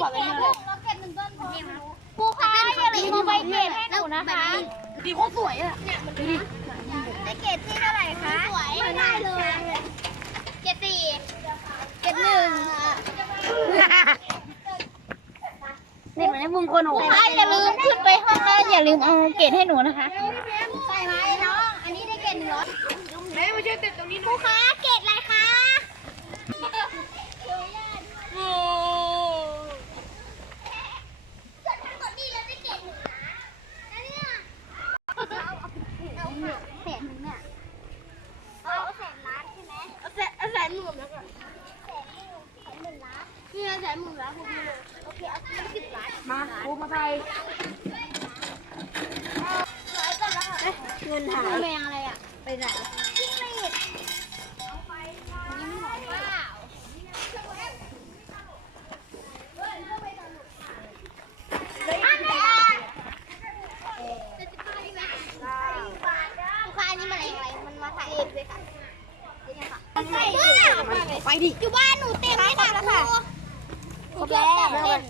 ขอเป็นเงินเลยเราเก็บหนึ่งต้นครูคะอย่าลืมเอาใบเกรดให้หนูนะคะดีโคตรสวยอะได้เกรดที่เท่าไหร่คะสวยไม่ได้เลยเกรดสี่เกรดหนึ่งนี่มันให้มุมโคนครูคะอย่าลืมขึ้นไปห้องแล้วอย่าลืมเอาเกรดให้หนูนะคะใส่ไหมน้อง อันนี้ได้เกรดหนึ่งร้อยเฮ้ยมาช่วยติดตรงนี้ครูคะเกรดอะไรคะ โอ้ เอาแสนหนึ่งเนี่ยเอาแสนล้านใช่ไหม แส นแสนหมื่นแล้วก็แสนหนึ่งแสนหนึ่งล้านนี่แสนหมื่นแล้วพวกนี้โอเคเอาสิบล้านมาครูมาไทยร้อยก่อนแล้วค่ะเงินหายแมงอะไรอะ ไปไหนจิ้งหรีดเอาไปนี่มันหอมเปล่าอันไหนอะเจ็ดสิบห้าดีไหมลูกค้าอันนี้มันอะไร มันมาถ่ายเองเลยค่ะนี่ค่ะ ไปดิไปดิ อยู่บ้านหนูเต็มเลยค่ะครบแล้วเล่น